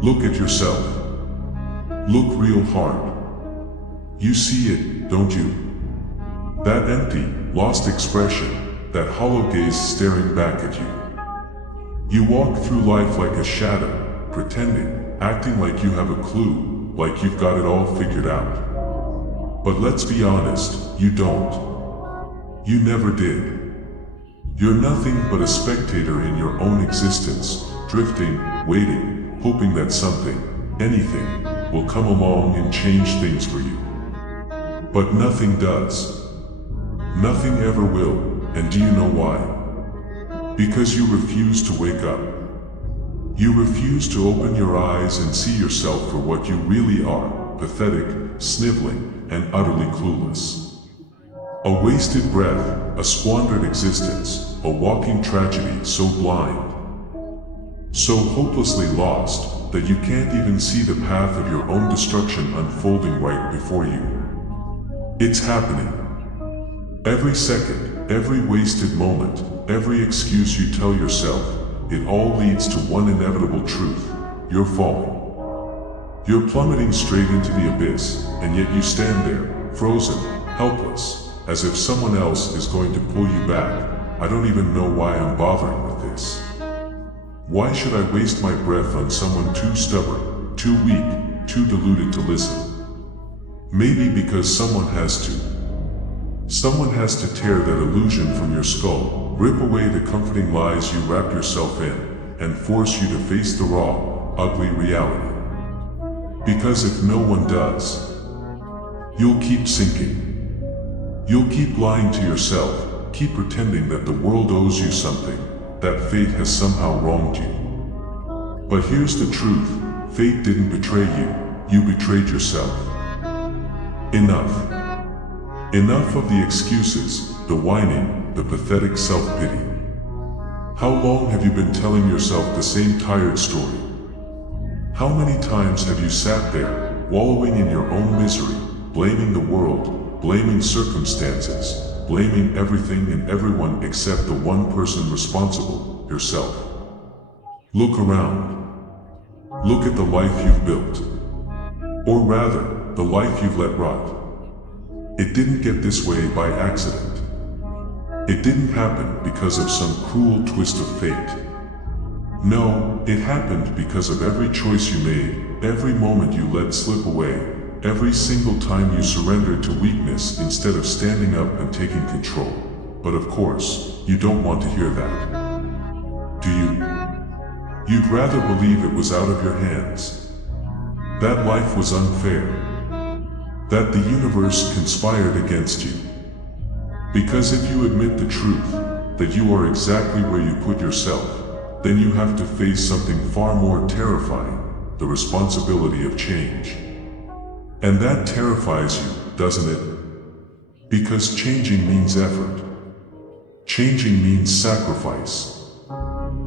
Look at yourself. Look real hard. You see it, don't you? That empty, lost expression, that hollow gaze staring back at you. You walk through life like a shadow, pretending, acting like you have a clue, like you've got it all figured out. But let's be honest, you don't. You never did. You're nothing but a spectator in your own existence, drifting, waiting, hoping that something, anything, will come along and change things for you. But nothing does. Nothing ever will, and do you know why? Because you refuse to wake up. You refuse to open your eyes and see yourself for what you really are, pathetic, sniveling, and utterly clueless. A wasted breath, a squandered existence, a walking tragedy so blind, so hopelessly lost, that you can't even see the path of your own destruction unfolding right before you. It's happening. Every second, every wasted moment, every excuse you tell yourself, it all leads to one inevitable truth. You're falling. You're plummeting straight into the abyss, and yet you stand there, frozen, helpless, as if someone else is going to pull you back. I don't even know why I'm bothering with this. Why should I waste my breath on someone too stubborn, too weak, too deluded to listen? Maybe because someone has to. Someone has to tear that illusion from your skull, rip away the comforting lies you wrap yourself in, and force you to face the raw, ugly reality. Because if no one does, you'll keep sinking. You'll keep lying to yourself, keep pretending that the world owes you something, that fate has somehow wronged you. But here's the truth, fate didn't betray you, you betrayed yourself. Enough. Enough of the excuses, the whining, the pathetic self-pity. How long have you been telling yourself the same tired story? How many times have you sat there, wallowing in your own misery, blaming the world, blaming circumstances, blaming everything and everyone except the one person responsible, yourself? Look around. Look at the life you've built. Or rather, the life you've let rot. It didn't get this way by accident. It didn't happen because of some cruel twist of fate. No, it happened because of every choice you made, every moment you let slip away, every single time you surrendered to weakness instead of standing up and taking control. But of course, you don't want to hear that. Do you? You'd rather believe it was out of your hands. That life was unfair. That the universe conspired against you. Because if you admit the truth, that you are exactly where you put yourself, then you have to face something far more terrifying, the responsibility of change. And that terrifies you, doesn't it? Because changing means effort. Changing means sacrifice.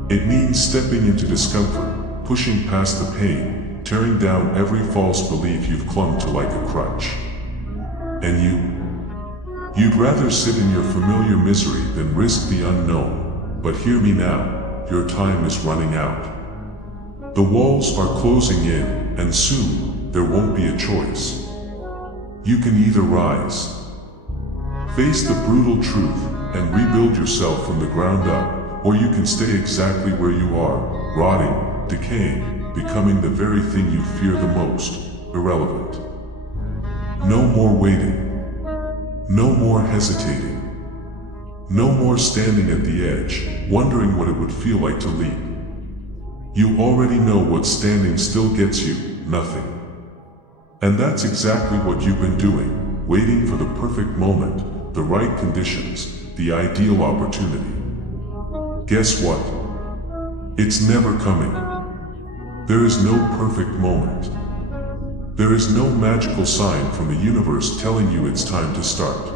It means stepping into discomfort, pushing past the pain, tearing down every false belief you've clung to like a crutch. And you'd rather sit in your familiar misery than risk the unknown. But hear me now, your time is running out. The walls are closing in, and soon, there won't be a choice. You can either rise, face the brutal truth, and rebuild yourself from the ground up, or you can stay exactly where you are, rotting, decaying, becoming the very thing you fear the most, irrelevant. No more waiting. No more hesitating. No more standing at the edge, wondering what it would feel like to leap. You already know what standing still gets you, nothing. And that's exactly what you've been doing, waiting for the perfect moment, the right conditions, the ideal opportunity. Guess what? It's never coming. There is no perfect moment. There is no magical sign from the universe telling you it's time to start.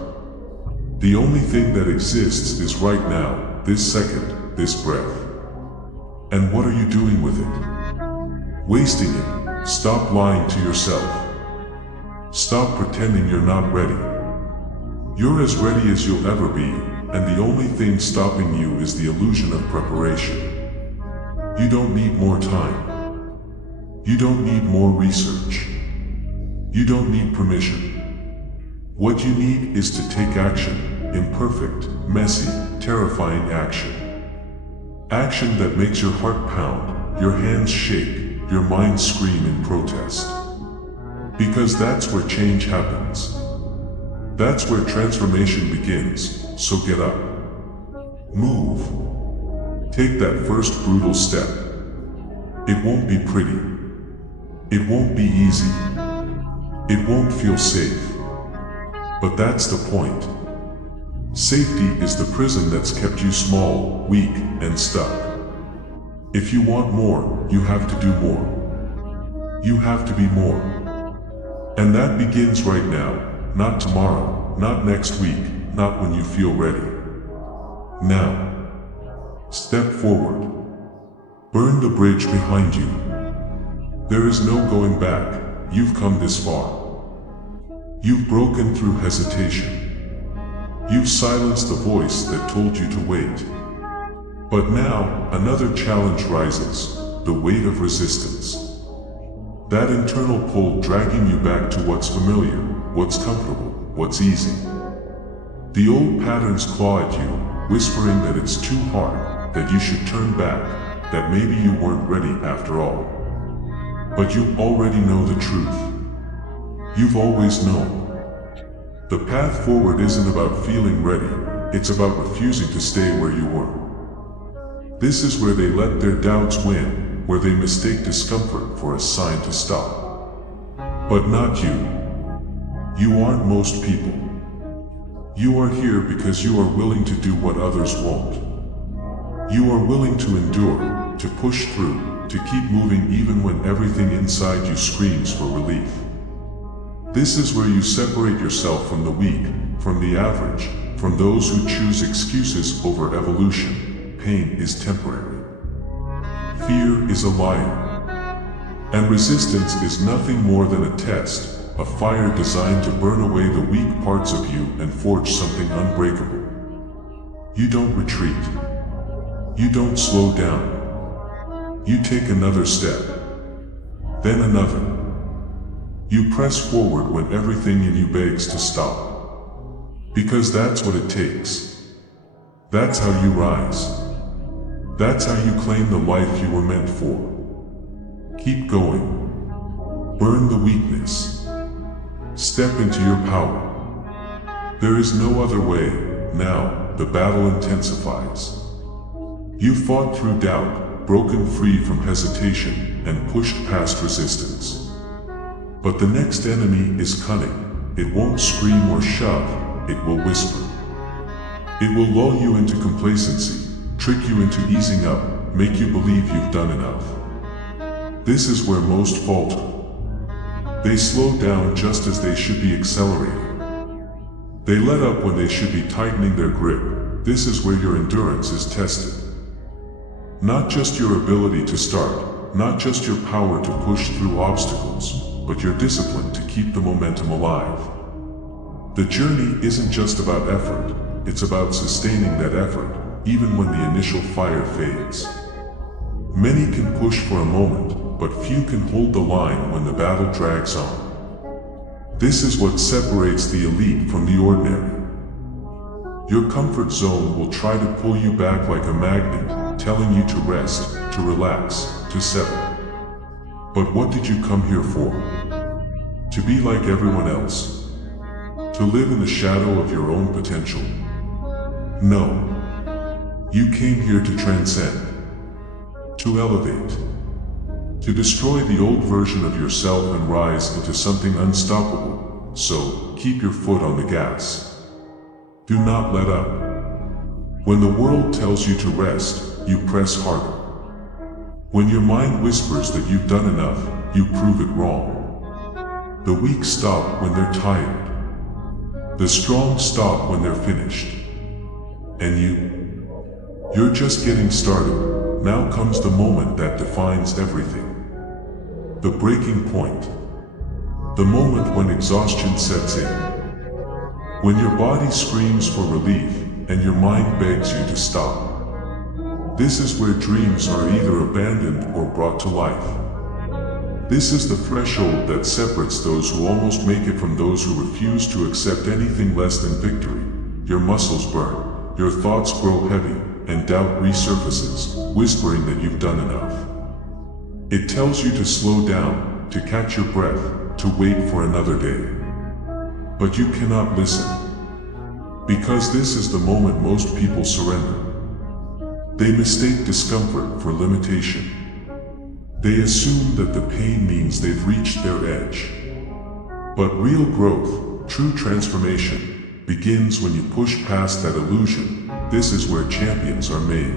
The only thing that exists is right now, this second, this breath. And what are you doing with it? Wasting it. Stop lying to yourself. Stop pretending you're not ready. You're as ready as you'll ever be, and the only thing stopping you is the illusion of preparation. You don't need more time. You don't need more research. You don't need permission. What you need is to take action, imperfect, messy, terrifying action. Action that makes your heart pound, your hands shake, your mind scream in protest. Because that's where change happens. That's where transformation begins, so get up. Move. Take that first brutal step. It won't be pretty. It won't be easy. It won't feel safe. But that's the point. Safety is the prison that's kept you small, weak, and stuck. If you want more, you have to do more. You have to be more. And that begins right now, not tomorrow, not next week, not when you feel ready. Now. Step forward. Burn the bridge behind you. There is no going back. You've come this far. You've broken through hesitation. You've silenced the voice that told you to wait. But now, another challenge rises, the weight of resistance. That internal pull dragging you back to what's familiar, what's comfortable, what's easy. The old patterns claw at you, whispering that it's too hard, that you should turn back, that maybe you weren't ready after all. But you already know the truth. You've always known. The path forward isn't about feeling ready, it's about refusing to stay where you were. This is where they let their doubts win, where they mistake discomfort for a sign to stop. But not you. You aren't most people. You are here because you are willing to do what others won't. You are willing to endure, to push through, to keep moving even when everything inside you screams for relief. This is where you separate yourself from the weak, from the average, from those who choose excuses over evolution. Pain is temporary. Fear is a liar. And resistance is nothing more than a test, a fire designed to burn away the weak parts of you and forge something unbreakable. You don't retreat. You don't slow down. You take another step. Then another. You press forward when everything in you begs to stop. Because that's what it takes. That's how you rise. That's how you claim the life you were meant for. Keep going. Burn the weakness. Step into your power. There is no other way. Now, the battle intensifies. You fought through doubt, broken free from hesitation, and pushed past resistance. But the next enemy is cunning. It won't scream or shove, it will whisper. It will lull you into complacency, trick you into easing up, make you believe you've done enough. This is where most falter. They slow down just as they should be accelerating. They let up when they should be tightening their grip. This is where your endurance is tested. Not just your ability to start, not just your power to push through obstacles, but your discipline to keep the momentum alive. The journey isn't just about effort, it's about sustaining that effort, even when the initial fire fades. Many can push for a moment, but few can hold the line when the battle drags on. This is what separates the elite from the ordinary. Your comfort zone will try to pull you back like a magnet, telling you to rest, to relax, to settle. But what did you come here for? To be like everyone else? To live in the shadow of your own potential? No. You came here to transcend. To elevate. To destroy the old version of yourself and rise into something unstoppable. So, keep your foot on the gas. Do not let up. When the world tells you to rest, you press harder. When your mind whispers that you've done enough, you prove it wrong. The weak stop when they're tired. The strong stop when they're finished. And you're just getting started. Now comes the moment that defines everything. The breaking point. The moment when exhaustion sets in. When your body screams for relief, and your mind begs you to stop. This is where dreams are either abandoned or brought to life. This is the threshold that separates those who almost make it from those who refuse to accept anything less than victory. Your muscles burn, your thoughts grow heavy, and doubt resurfaces, whispering that you've done enough. It tells you to slow down, to catch your breath, to wait for another day. But you cannot listen. Because this is the moment most people surrender. They mistake discomfort for limitation. They assume that the pain means they've reached their edge. But real growth, true transformation, begins when you push past that illusion. This is where champions are made.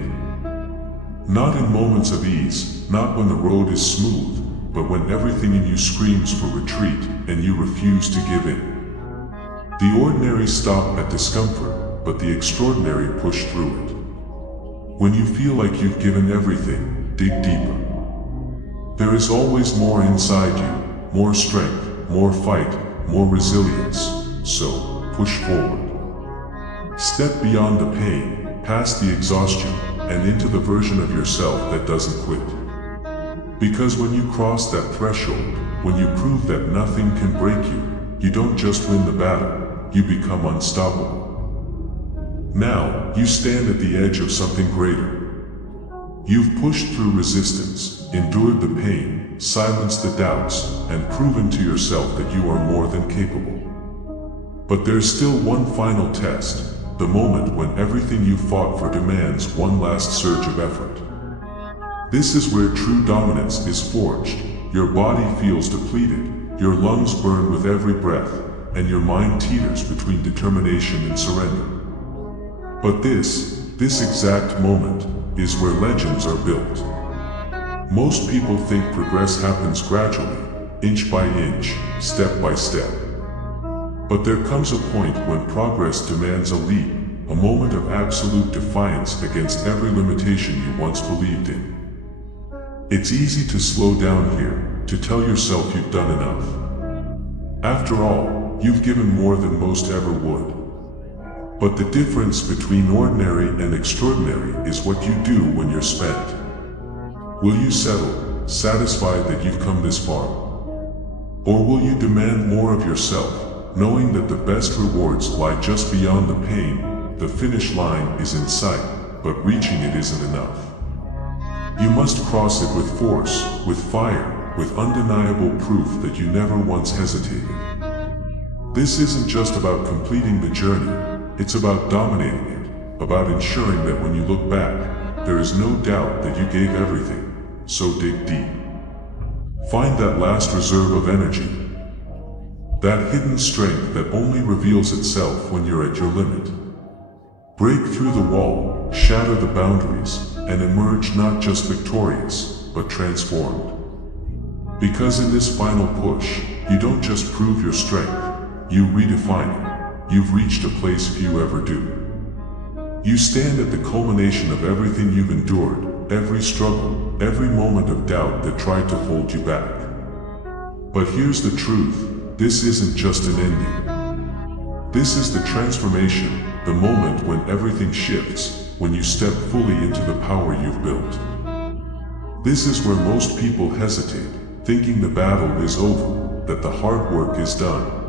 Not in moments of ease, not when the road is smooth, but when everything in you screams for retreat and you refuse to give in. The ordinary stop at discomfort, but the extraordinary push through it. When you feel like you've given everything, dig deeper. There is always more inside you, more strength, more fight, more resilience. So, push forward. Step beyond the pain, past the exhaustion, and into the version of yourself that doesn't quit. Because when you cross that threshold, when you prove that nothing can break you, you don't just win the battle, you become unstoppable. Now, you stand at the edge of something greater. You've pushed through resistance, endured the pain, silenced the doubts, and proven to yourself that you are more than capable. But there's still one final test, the moment when everything you fought for demands one last surge of effort. This is where true dominance is forged. Your body feels depleted, your lungs burn with every breath, and your mind teeters between determination and surrender. But this exact moment, is where legends are built. Most people think progress happens gradually, inch by inch, step by step. But there comes a point when progress demands a leap, a moment of absolute defiance against every limitation you once believed in. It's easy to slow down here, to tell yourself you've done enough. After all, you've given more than most ever would. But the difference between ordinary and extraordinary is what you do when you're spent. Will you settle, satisfied that you've come this far? Or will you demand more of yourself, knowing that the best rewards lie just beyond the pain? The finish line is in sight, but reaching it isn't enough. You must cross it with force, with fire, with undeniable proof that you never once hesitated. This isn't just about completing the journey, it's about dominating it, about ensuring that when you look back, there is no doubt that you gave everything. So dig deep. Find that last reserve of energy, that hidden strength that only reveals itself when you're at your limit. Break through the wall, shatter the boundaries, and emerge not just victorious, but transformed. Because in this final push, you don't just prove your strength, you redefine it. You've reached a place few ever do. You stand at the culmination of everything you've endured, every struggle, every moment of doubt that tried to hold you back. But here's the truth, this isn't just an ending. This is the transformation, the moment when everything shifts, when you step fully into the power you've built. This is where most people hesitate, thinking the battle is over, that the hard work is done.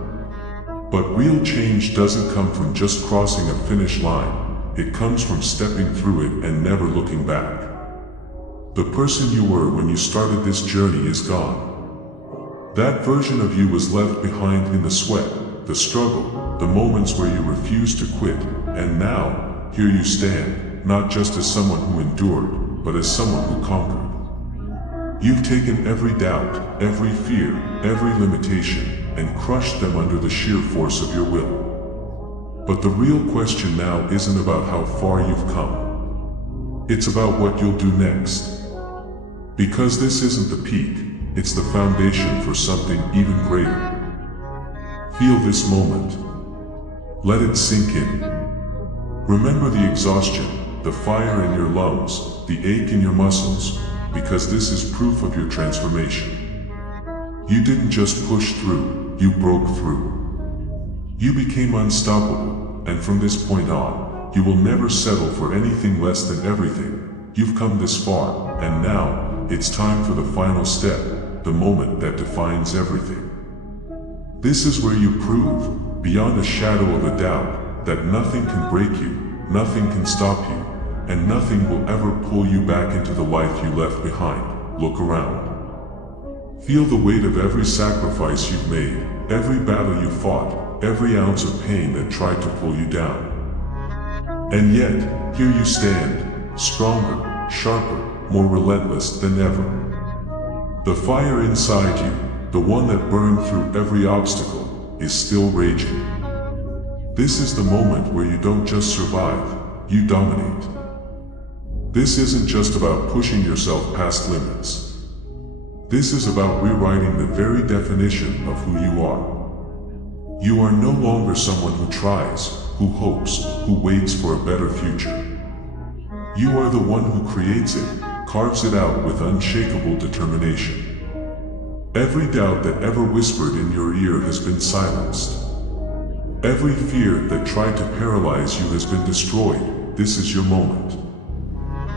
But real change doesn't come from just crossing a finish line, it comes from stepping through it and never looking back. The person you were when you started this journey is gone. That version of you was left behind in the sweat, the struggle, the moments where you refused to quit, and now, here you stand, not just as someone who endured, but as someone who conquered. You've taken every doubt, every fear, every limitation, and crushed them under the sheer force of your will. But the real question now isn't about how far you've come. It's about what you'll do next. Because this isn't the peak, it's the foundation for something even greater. Feel this moment. Let it sink in. Remember the exhaustion, the fire in your lungs, the ache in your muscles, because this is proof of your transformation. You didn't just push through, you broke through. You became unstoppable, and from this point on, you will never settle for anything less than everything. You've come this far, and now, it's time for the final step, the moment that defines everything. This is where you prove, beyond a shadow of a doubt, that nothing can break you, nothing can stop you, and nothing will ever pull you back into the life you left behind. Look around. Feel the weight of every sacrifice you've made, every battle you fought, every ounce of pain that tried to pull you down. And yet, here you stand, stronger, sharper, more relentless than ever. The fire inside you, the one that burned through every obstacle, is still raging. This is the moment where you don't just survive, you dominate. This isn't just about pushing yourself past limits. This is about rewriting the very definition of who you are. You are no longer someone who tries, who hopes, who waits for a better future. You are the one who creates it, carves it out with unshakable determination. Every doubt that ever whispered in your ear has been silenced. Every fear that tried to paralyze you has been destroyed. This is your moment.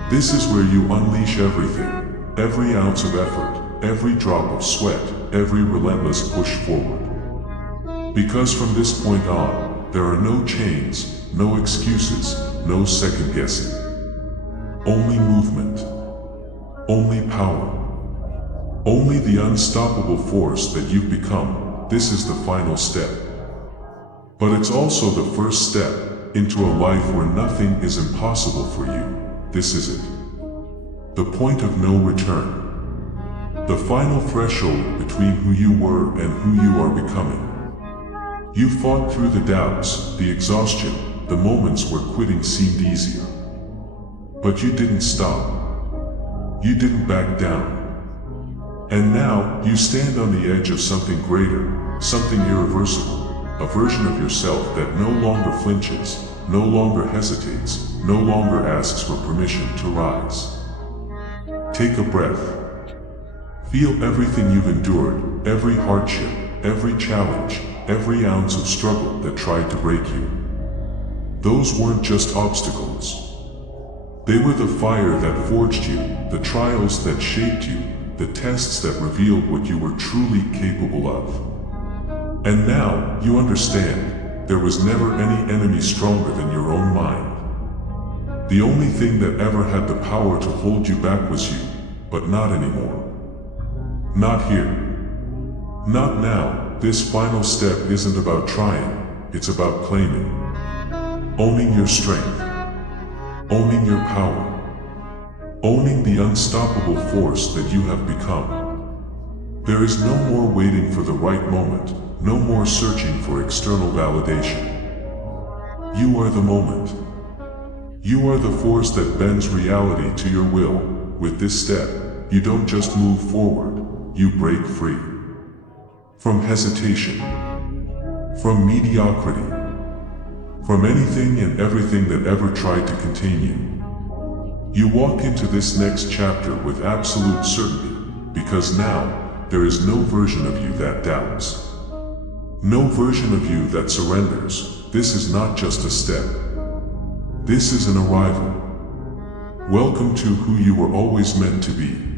This is where you unleash everything, every ounce of effort, every drop of sweat, every relentless push forward. Because from this point on, there are no chains, no excuses, no second guessing. Only movement. Only power. Only the unstoppable force that you've become. This is the final step. But it's also the first step into a life where nothing is impossible for you. This is it. The point of no return. The final threshold between who you were and who you are becoming. You fought through the doubts, the exhaustion, the moments where quitting seemed easier. But you didn't stop. You didn't back down. And now, you stand on the edge of something greater, something irreversible, a version of yourself that no longer flinches, no longer hesitates, no longer asks for permission to rise. Take a breath. Feel everything you've endured, every hardship, every challenge, every ounce of struggle that tried to break you. Those weren't just obstacles. They were the fire that forged you, the trials that shaped you, the tests that revealed what you were truly capable of. And now, you understand, there was never any enemy stronger than your own mind. The only thing that ever had the power to hold you back was you, but not anymore. Not here. Not now. This final step isn't about trying, it's about claiming. Owning your strength. Owning your power. Owning the unstoppable force that you have become. There is no more waiting for the right moment, no more searching for external validation. You are the moment. You are the force that bends reality to your will. With this step, you don't just move forward, you break free. From hesitation. From mediocrity. From anything and everything that ever tried to contain you. You walk into this next chapter with absolute certainty, because now, there is no version of you that doubts. No version of you that surrenders. This is not just a step. This is an arrival. Welcome to who you were always meant to be.